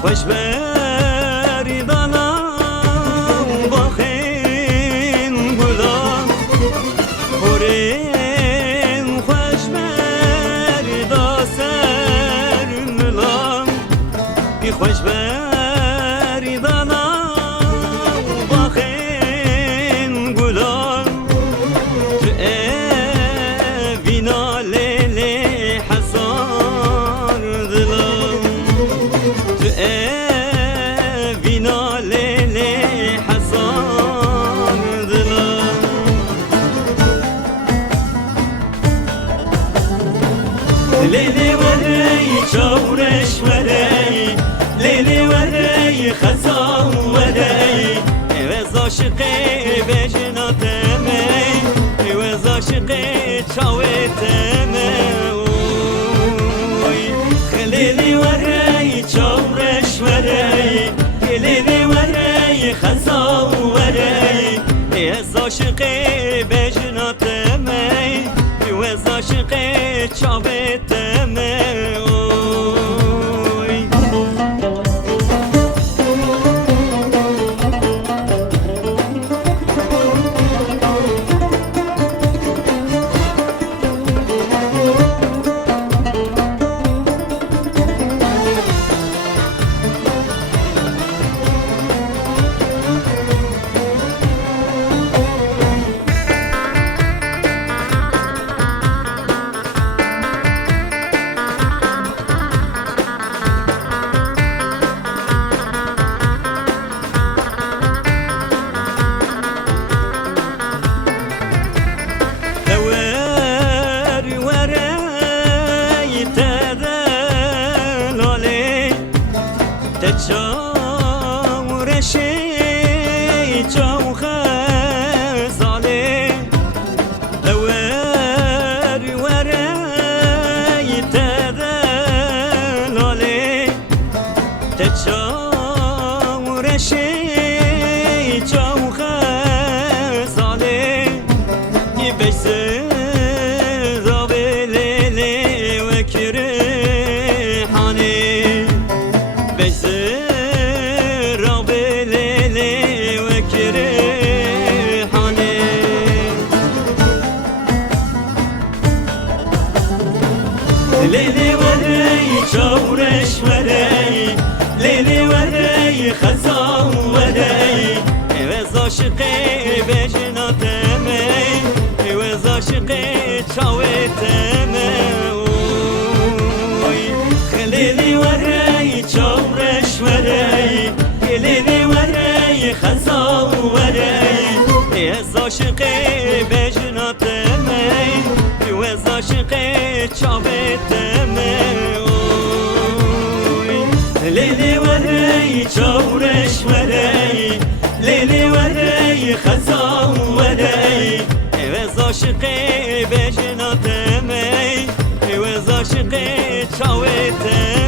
خوش بری دلم باخین گلان هورین خوش بری دا سر ملان بی خوش بری دلم باخین گلان تو اوینا لیلی حسار دلم تو اوینا لیلی حسار دلم لیلی وری چورش وری لیلی وری خزام وری اوز عاشقی بجناتمه اوز عاشقی چاوتمه لیلی وری چورش وری لیلی وری خزام وری اوز عاشقی بجناتمه اوز عاشقی چاوتمه چاورشی چاو خزاله دور وری تدلاله چاورشی چاو خزاله بیسه رابله وکره حانه بیسه لیلی وری چورش وری لیلی وری خزام وری اوز عاشقی بجناتمه اوز عاشقی چاوتمه لیلی وری چورش وری لیلی وری خزام وری اوز عاشقی بجناتمه اوز عاشقی چاوتمه لیلی وری چورش وری لیلی وری خزام وری اوز عاشقی بجناتمه اوز عاشقی چاوتمه